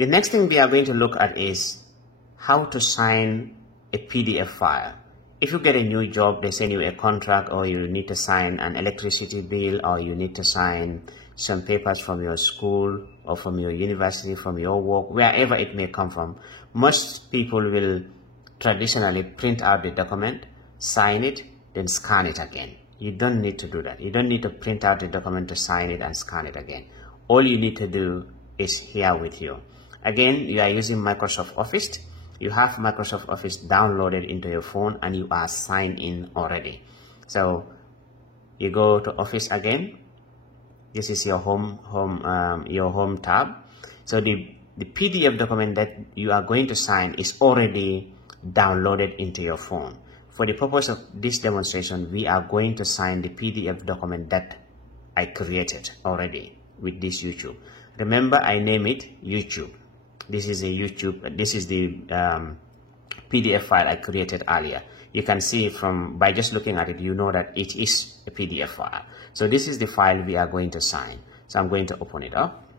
The next thing we are going to look at is how to sign a PDF file. If you get a new job, they send you a contract, or you need to sign an electricity bill, or you need to sign some papers from your school or from your university, from your work, wherever it may come from. Most people will traditionally print out the document, sign it, then scan it again. You don't need to do that. You don't need to print out the document to sign it and scan it again. All you need to do is here with you. Again, you are using Microsoft Office. You have Microsoft Office downloaded into your phone and you are signed in already. So you go to Office again. This is your home tab. So the PDF document that you are going to sign is already downloaded into your phone. For the purpose of this demonstration, we are going to sign the PDF document that I created already with this YouTube. Remember, I name it YouTube. This is the PDF file I created earlier. You can see by just looking at it, you know that it is a PDF file. So this is the file we are going to sign. So I'm going to open it up.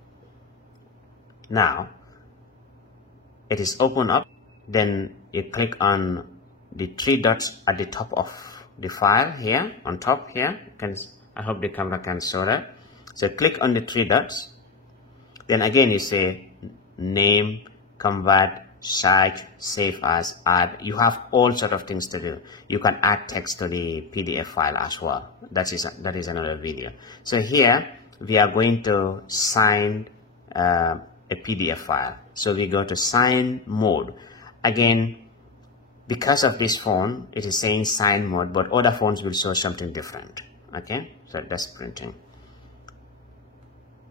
Now, it is open up. Then you click on the three dots at the top of the file here, on top here. I hope the camera can show that. So click on the three dots. Then again you say name, convert, search, save as, add. You have all sort of things to do. You can add text to the PDF file as well. That is another video. So here we are going to sign a PDF file. So we go to sign mode. Again, because of this phone, it is saying sign mode, but other phones will show something different. Okay, so that's printing.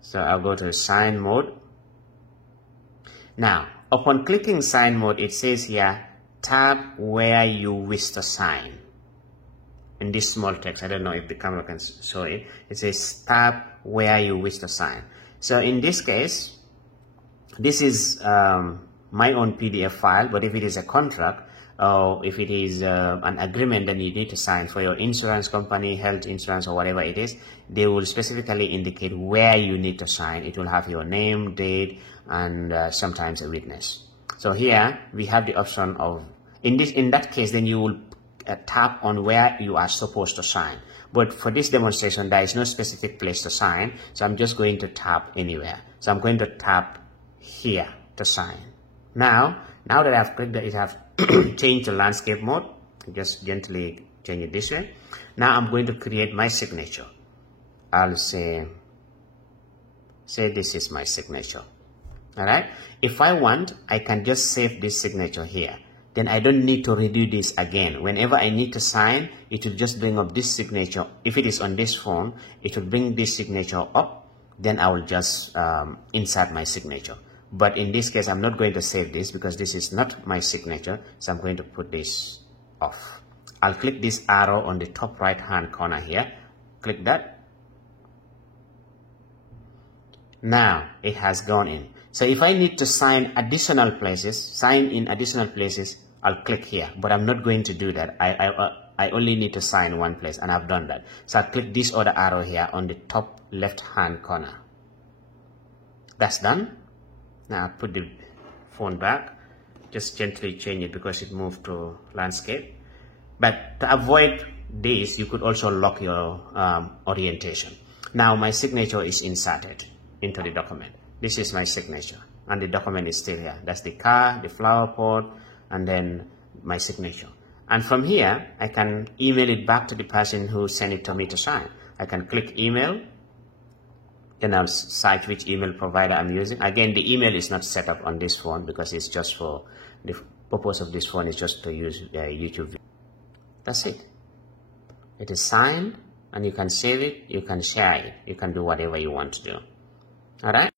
So I'll go to sign mode. Now, upon clicking sign mode, it says here, tab where you wish to sign. In this small text, I don't know if the camera can show it. It says tab where you wish to sign. So in this case, this is my own PDF file, but if it is a contract, or if it is an agreement that you need to sign for your insurance company, health insurance, or whatever it is, they will specifically indicate where you need to sign. It will have your name, date, and sometimes a witness. So here we have the option of, in that case, then you will tap on where you are supposed to sign. But for this demonstration, there is no specific place to sign, so I'm just going to tap anywhere. So I'm going to tap here to sign. Now that I've clicked it, I have changed to landscape mode. Just gently change it this way. Now I'm going to create my signature. I'll say this is my signature. All right. If I want, I can just save this signature here. Then I don't need to redo this again. Whenever I need to sign, it will just bring up this signature. If it is on this phone, it will bring this signature up. Then I will just insert my signature. But in this case, I'm not going to save this because this is not my signature. So I'm going to put this off. I'll click this arrow on the top right hand corner here. Click that. Now it has gone in. So if I need to sign additional places, sign in additional places, I'll click here. But I'm not going to do that. I only need to sign one place, and I've done that. So I'll click this other arrow here on the top left hand corner. That's done. Now I'll put the phone back. Just gently change it because it moved to landscape. But to avoid this, you could also lock your orientation. Now my signature is inserted into the document. This is my signature, and the document is still here. That's the car, the flower pot, and then my signature. And from here, I can email it back to the person who sent it to me to sign. I can click email. Then I'll search which email provider I'm using. Again, the email is not set up on this phone because it's just for the purpose of this phone is just to use YouTube. That's it. It is signed, and you can save it, you can share it, you can do whatever you want to do. All right.